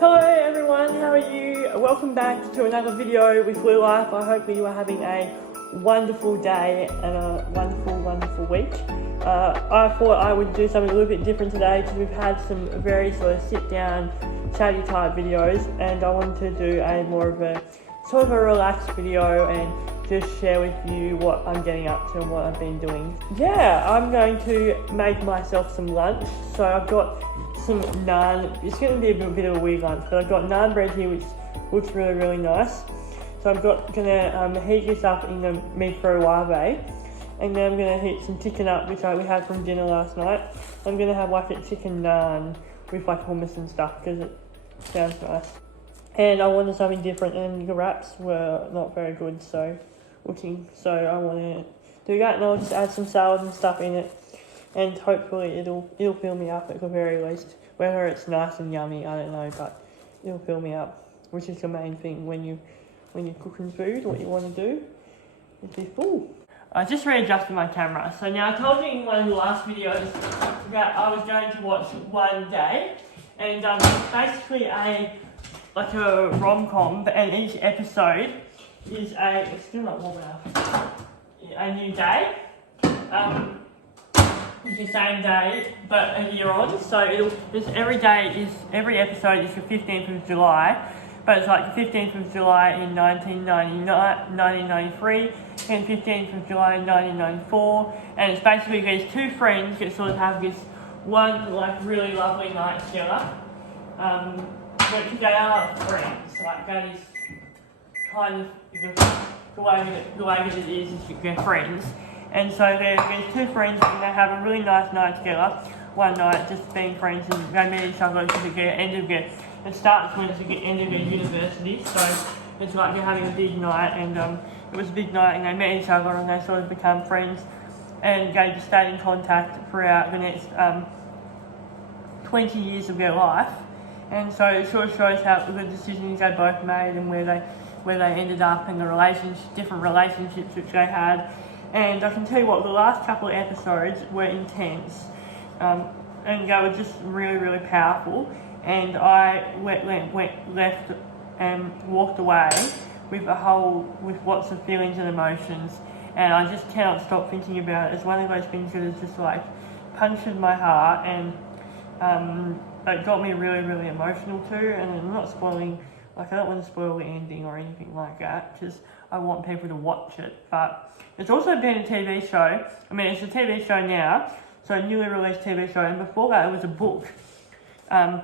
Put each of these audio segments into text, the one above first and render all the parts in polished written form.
Hello everyone, how are you? Welcome back to another video with Lewlyfe. I hope you are having a wonderful day and a wonderful week. I thought I would do something a little bit different today because we've had some very sort of sit down, chatty type videos, and I wanted to do a more of a sort of a relaxed video and just share with you what I'm getting up to and what I've been doing. Yeah, I'm going to make myself some lunch. So I've got some naan. It's going to be a bit of a weird lunch, but I've got naan bread here which looks really nice. So I'm gonna heat this up in the microwave, and then I'm gonna heat some chicken up, which we had from dinner last night. I'm gonna have like a chicken naan with like hummus and stuff because it sounds nice. And I wanted something different, and the wraps were not very good, so I want to do that, and I'll just add some salad and stuff in it, and hopefully it'll fill me up at the very least. Whether it's nice and yummy, I don't know, but it'll fill me up, which is the main thing when you're cooking food. What you want to do is be full. I just readjusted my camera. So now I told you in one of the last videos that I was going to watch one day, and it's basically a rom-com, and each episode is it's still not warm enough. A new day. It's the same day, but a year on. So every episode is the 15th of July, but it's like the 15th of July in 1993, and 15th of July in 1994, and it's basically these two friends that sort of have this one like really lovely night together. But they are friends, like that is kind of the way that it is they're friends. And so there's two friends and they have a really nice night together. One night just being friends, and they meet each other to the end of it starts when it's the end of their university. So it's like they're having a big night, and it was a big night, and they met each other and they sort of become friends, and they just stayed in contact throughout the next 20 years of their life. And so it sort of shows how the decisions they both made and where they ended up, and the different relationships which they had. And I can tell you what, the last couple of episodes were intense, and they were just really powerful. And I left and walked away with lots of feelings and emotions, and I just cannot stop thinking about it. It's one of those things that has just like punctured my heart, and it got me really emotional too. And I'm not spoiling, like I don't want to spoil the ending or anything like that, because I want people to watch it. But it's also been a TV show. I mean, it's a TV show now, so a newly released TV show, and before that it was a book. And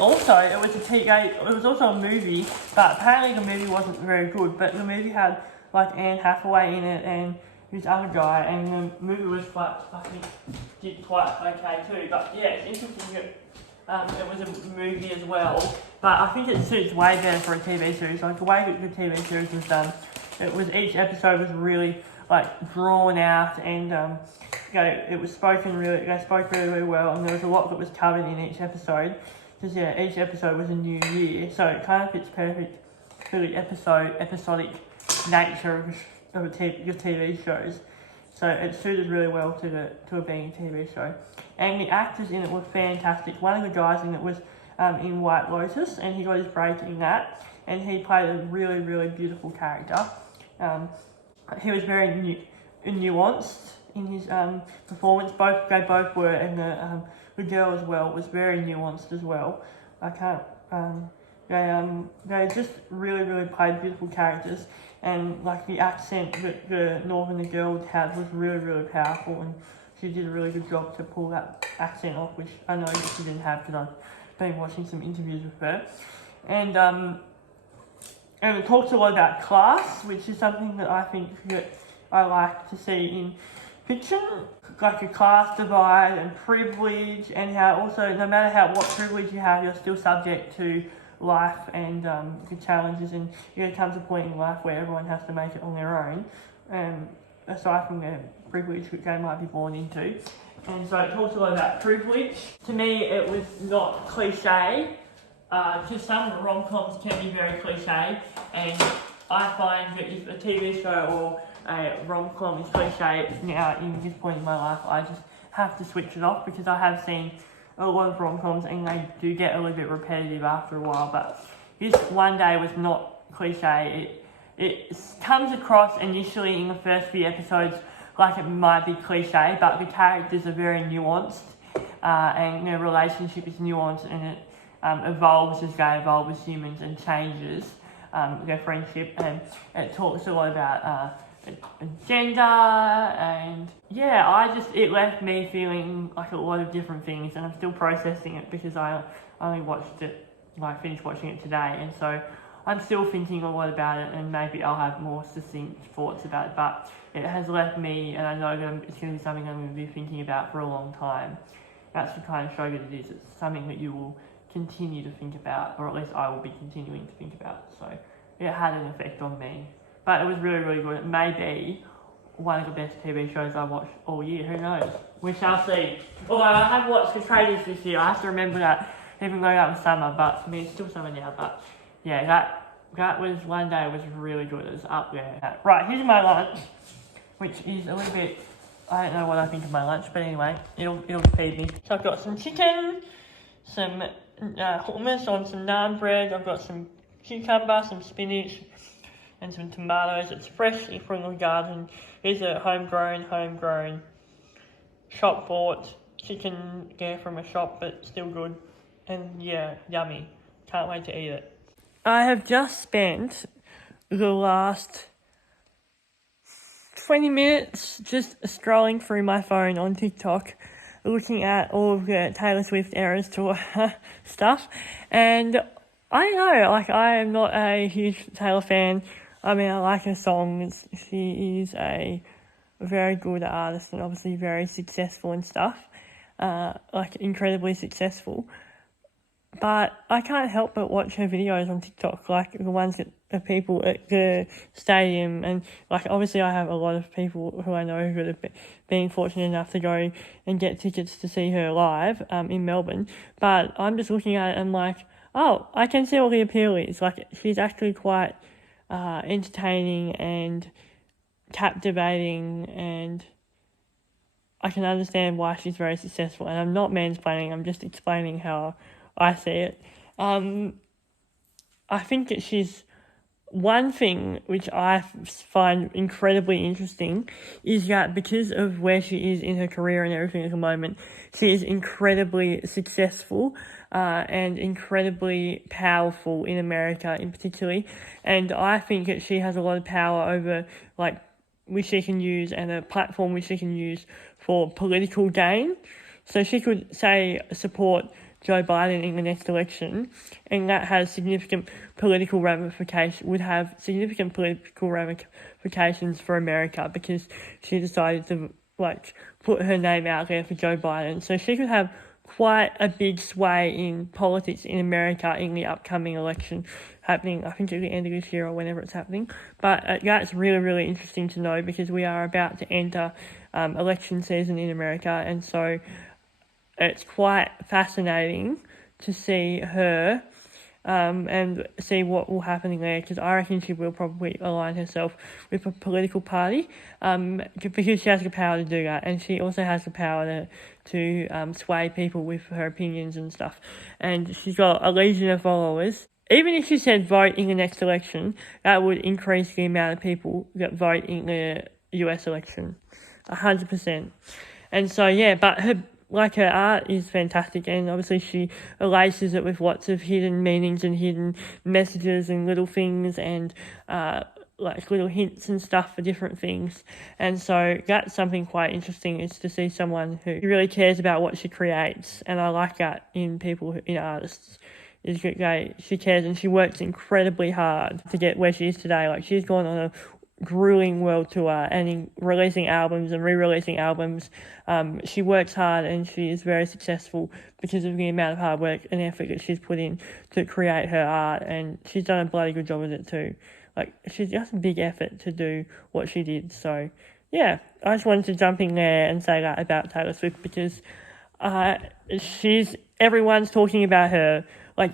also it was also a movie, but apparently the movie wasn't very good. But the movie had like Anne Hathaway in it and this other guy, and the movie was did quite okay too. But yeah, it's interesting that it was a movie as well. But I think it suits way better for a TV series. Like the way that the TV series was done, each episode was really like drawn out, and it was spoken really. They spoke really well, and there was a lot that was covered in each episode. Because each episode was a new year, so it kind of fits perfect for the episodic nature of your TV shows. So it suited really well to it being a TV show. And the actors in it were fantastic. One of the guys in it was in White Lotus, and he got his break in that, and he played a really beautiful character. He was very nuanced in his performance. They both were, and the girl as well was very nuanced as well. They just really played beautiful characters, and like the accent that the northerner girl had was really powerful, and she did a really good job to pull that accent off, which I know that she didn't have because I've been watching some interviews with her. And it talks a lot about class, which is something that I think that I like to see in fiction, like a class divide and privilege, and how also no matter what privilege you have, you're still subject to life and the challenges, and there comes a point in life where everyone has to make it on their own, aside from the privilege which they might be born into. And so it talks a lot about privilege. To me, it was not cliche, because some rom-coms can be very cliche, and I find that if a TV show or a rom-com is cliche now in this point in my life, I just have to switch it off, because I have seen a lot of rom-coms, and they do get a little bit repetitive after a while, but this One Day was not cliche. It comes across initially in the first few episodes like it might be cliche, but the characters are very nuanced, and their relationship is nuanced, and it evolves as they evolve as humans and changes their friendship, and it talks a lot about gender, and yeah, it left me feeling like a lot of different things, and I'm still processing it because I only finished watching it today, and so I'm still thinking a lot about it, and maybe I'll have more succinct thoughts about it, but it has left me, and I know that it's going to be something I'm going to be thinking about for a long time. That's the kind of show that it is. It's something that you will continue to think about, or at least I will be continuing to think about, so it had an effect on me. But it was really, really good. It may be one of the best TV shows I've watched all year. Who knows? We shall see. Although I have watched the trailers this year. I have to remember that, even though that was summer. But I mean, it's still summer now. But yeah, that was One Day. Was really good. It was up there. Right, here's my lunch, which is a little bit. I don't know what I think of my lunch, but anyway, it'll feed me. So I've got some chicken, some hummus on some naan bread. I've got some cucumber, some spinach, and some tomatoes. It's freshly from the garden. These are homegrown, shop bought chicken there from a shop, but still good. And yeah, yummy. Can't wait to eat it. I have just spent the last 20 minutes just scrolling through my phone on TikTok, looking at all of the Taylor Swift Eras Tour stuff, and I don't know, I am not a huge Taylor fan. I mean, I like her songs. She is a very good artist and obviously very successful and stuff, incredibly successful. But I can't help but watch her videos on TikTok, like the ones that are people at the stadium, and obviously I have a lot of people who I know who have been fortunate enough to go and get tickets to see her live in Melbourne. But I'm just looking at it and oh, I can see what the appeal is. She's actually quite entertaining and captivating, and I can understand why she's very successful. And I'm not mansplaining, I'm just explaining how I see it. I think that she's one thing which I find incredibly interesting is that because of where she is in her career and everything at the moment, she is incredibly successful and incredibly powerful in America in particular. And I think that she has a lot of power over which she can use, and a platform which she can use for political gain. So she could say support Joe Biden in the next election, and that has significant political ramifications, for America, because she decided to put her name out there for Joe Biden. So she could have quite a big sway in politics in America in the upcoming election happening, I think at the end of this year or whenever it's happening. But that's really, really interesting to know, because we are about to enter election season in America, and so it's quite fascinating to see her and see what will happen there, because I reckon she will probably align herself with a political party because she has the power to do that, and she also has the power to sway people with her opinions and stuff, and she's got a legion of followers. Even if she said vote in the next election, that would increase the amount of people that vote in the US election 100%. And so yeah, but her art is fantastic, and obviously she laces it with lots of hidden meanings and hidden messages and little things, and little hints and stuff for different things. And so that's something quite interesting, is to see someone who really cares about what she creates. And I like that in artists, is that she cares, and she works incredibly hard to get where she is today. She's gone on a grueling world tour and releasing albums and re-releasing albums. She works hard, and she is very successful because of the amount of hard work and effort that she's put in to create her art, and she's done a bloody good job with it too. She's just a big effort to do what she did. So yeah, I just wanted to jump in there and say that about Taylor Swift, because everyone's talking about her.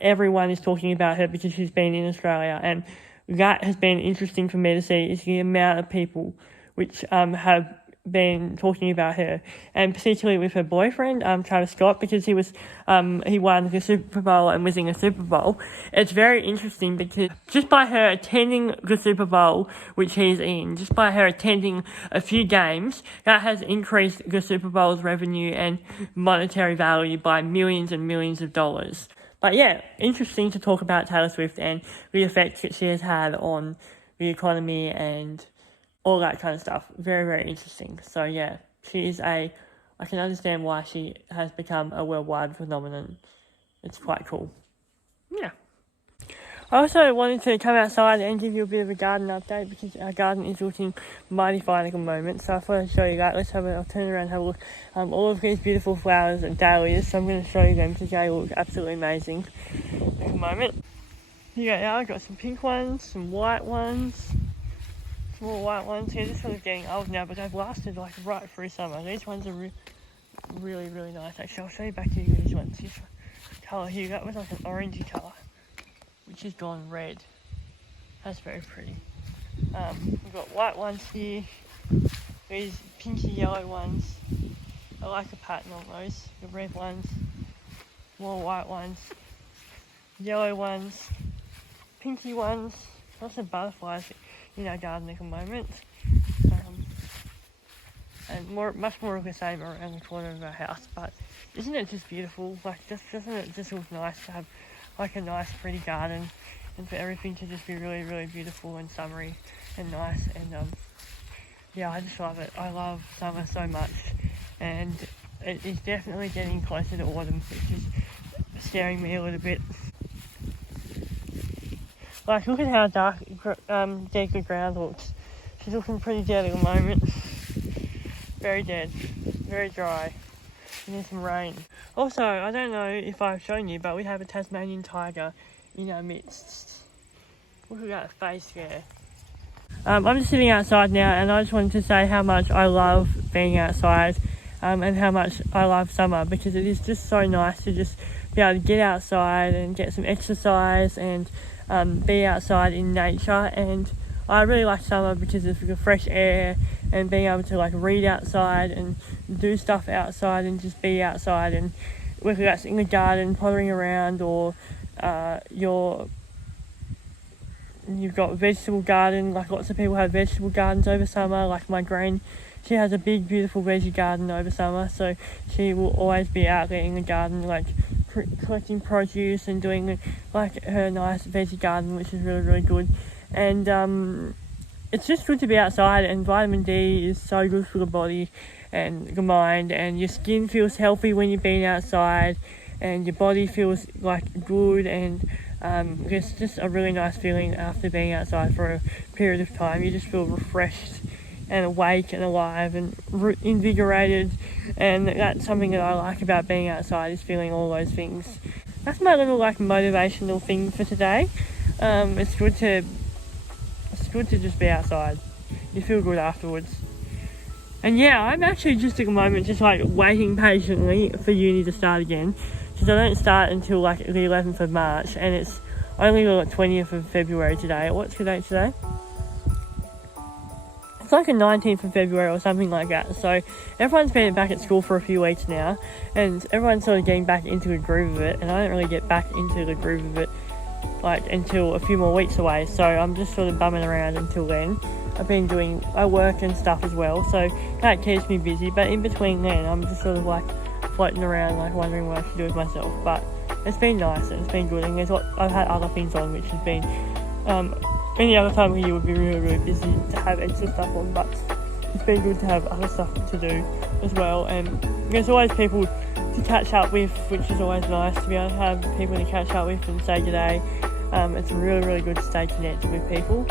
Everyone is talking about her because she's been in Australia, and that has been interesting for me to see, is the amount of people which have been talking about her, and particularly with her boyfriend, Travis Scott, because he won the Super Bowl and was in a Super Bowl. It's very interesting because just by her attending the Super Bowl, which he's in, just by her attending a few games, that has increased the Super Bowl's revenue and monetary value by millions and millions of dollars. But yeah, interesting to talk about Taylor Swift and the effects that she has had on the economy and all that kind of stuff. Very, very interesting. So yeah, I can understand why she has become a worldwide phenomenon. It's quite cool. Yeah. I also wanted to come outside and give you a bit of a garden update because our garden is looking mighty fine at the moment. So I thought I'd show you that. I'll turn around and have a look. All of these beautiful flowers and dahlias, so I'm going to show you them because they look absolutely amazing at the moment. Here I've got some pink ones, some white ones, some more white ones. Here, they're sort of getting old now, but they've lasted like right through summer. These ones are really, really nice. Actually, I'll show you back to you these ones. This colour here, that was like an orangey colour, which has gone red. That's very pretty. We've got white ones here, these pinky yellow ones. I like the pattern on those. The red ones, more white ones, yellow ones, pinky ones. Lots of butterflies in our garden at the moment. And much more of the same around the corner of our house. But isn't it just beautiful? Like, doesn't it just look nice to have like a nice pretty garden and for everything to just be really, really beautiful and summery and nice? And yeah, I just love it. I love summer so much, and it is definitely getting closer to autumn, which is scaring me a little bit. Like, look at how dark, dead the ground looks. She's looking pretty dead at the moment. Very dead, very dry. We need some rain. Also, I don't know if I've shown you, but we have a Tasmanian tiger in our midst. Look at that face there. I'm just sitting outside now, and I just wanted to say how much I love being outside, and how much I love summer, because it is just so nice to just be able to get outside and get some exercise and be outside in nature. And I really like summer because of the fresh air and being able to like read outside and do stuff outside and just be outside, and whether that's in the garden pottering around or you've got a vegetable garden. Like, lots of people have vegetable gardens over summer. Like my gran, she has a big beautiful veggie garden over summer, so she will always be out there in the garden, like collecting produce and doing like her nice veggie garden, which is really, really good. And it's just good to be outside, and vitamin D is so good for the body and the mind, and your skin feels healthy when you're being outside, and your body feels like good, and it's just a really nice feeling after being outside for a period of time. You just feel refreshed and awake and alive and invigorated, and that's something that I like about being outside, is feeling all those things. That's my little like motivational thing for today. It's good to just be outside. You feel good afterwards. And yeah, I'm actually just at the moment just like waiting patiently for uni to start again, because I don't start until like the 11th of March, and it's only the 20th of February today. What's the date today? It's like the 19th of February or something like that. So everyone's been back at school for a few weeks now, and everyone's sort of getting back into the groove of it, and I don't really get back into the groove of it like until a few more weeks away. So I'm just sort of bumming around until then. I work and stuff as well, so that keeps me busy, but in between then I'm just sort of like floating around, like wondering what I should do with myself. But it's been nice and it's been good, and I've had other things on which has been any other time of year would be really, really busy to have extra stuff on, but it's been good to have other stuff to do as well. And there's always people to catch up with, which is always nice to be able to have people to catch up with and say good day. It's really, really good to stay connected with people.